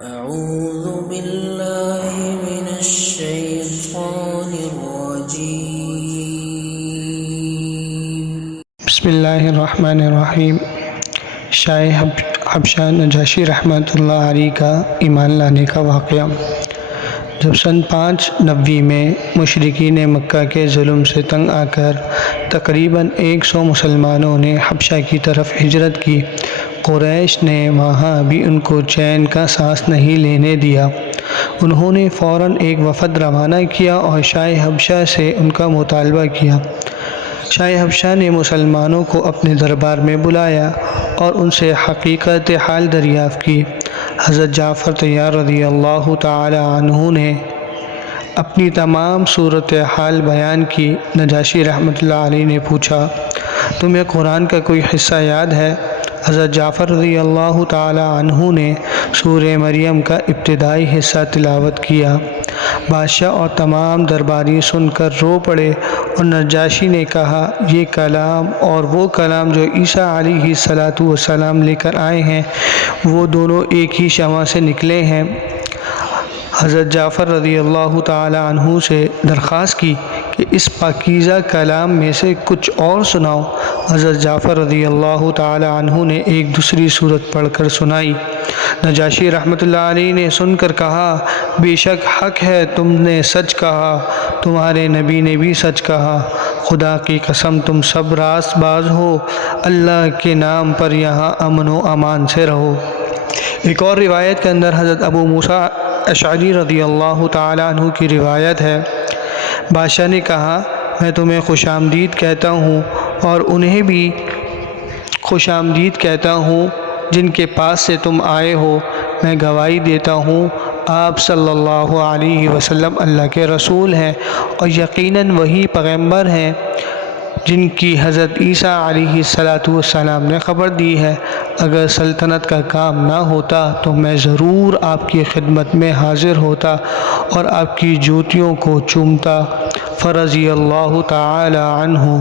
أعوذ بالله من الشيطان الرجيم بسم اللہ الرحمن الرحیم۔ شاہ حبشہ نجاشی رحمۃ اللہ علیہ کا ایمان لانے کا واقعہ۔ جب سن 590 میں مشرکین مکہ کے ظلم سے تنگ آ کر تقریباً 100 مسلمانوں نے حبشہ کی طرف ہجرت کی، قریش نے وہاں بھی ان کو چین کا سانس نہیں لینے دیا۔ انہوں نے فوراً ایک وفد روانہ کیا اور شاہ حبشہ سے ان کا مطالبہ کیا۔ شاہ حبشہ نے مسلمانوں کو اپنے دربار میں بلایا اور ان سے حقیقت حال دریافت کی۔ حضرت جعفر طیار رضی اللہ تعالی عنہ نے اپنی تمام صورتحال بیان کی۔ نجاشی رحمۃ اللہ علیہ نے پوچھا، تمہیں قرآن کا کوئی حصہ یاد ہے؟ حضرت جعفر رضی اللہ تعالی عنہ نے سورہ مریم کا ابتدائی حصہ تلاوت کیا۔ بادشاہ اور تمام درباری سن کر رو پڑے اور نجاشی نے کہا، یہ کلام اور وہ کلام جو عیسیٰ علیہ السلام لے کر آئے ہیں، وہ دونوں ایک ہی شمع سے نکلے ہیں۔ حضرت جعفر رضی اللہ تعالی عنہ سے درخواست کی کہ اس پاکیزہ کلام میں سے کچھ اور سناؤ۔ حضرت جعفر رضی اللہ تعالی عنہ نے ایک دوسری صورت پڑھ کر سنائی۔ نجاشی رحمۃ اللہ علیہ نے سن کر کہا، بے شک حق ہے، تم نے سچ کہا، تمہارے نبی نے بھی سچ کہا، خدا کی قسم تم سب راست باز ہو، اللہ کے نام پر یہاں امن و امان سے رہو۔ ایک اور روایت کے اندر حضرت ابو موسیٰ اشعری رضی اللہ تعالیٰ عنہ کی روایت ہے، بادشاہ نے کہا، میں تمہیں خوش آمدید کہتا ہوں اور انہیں بھی خوش آمدید کہتا ہوں جن کے پاس سے تم آئے ہو۔ میں گواہی دیتا ہوں آپ صلی اللہ علیہ وسلم اللہ کے رسول ہیں اور یقیناً وہی پیغمبر ہیں جن کی حضرت عیسیٰ علیہ السلام نے خبر دی ہے۔ اگر سلطنت کا کام نہ ہوتا تو میں ضرور آپ کی خدمت میں حاضر ہوتا اور آپ کی جوتیوں کو چومتا۔ فرضی اللہ تعالی عنہ۔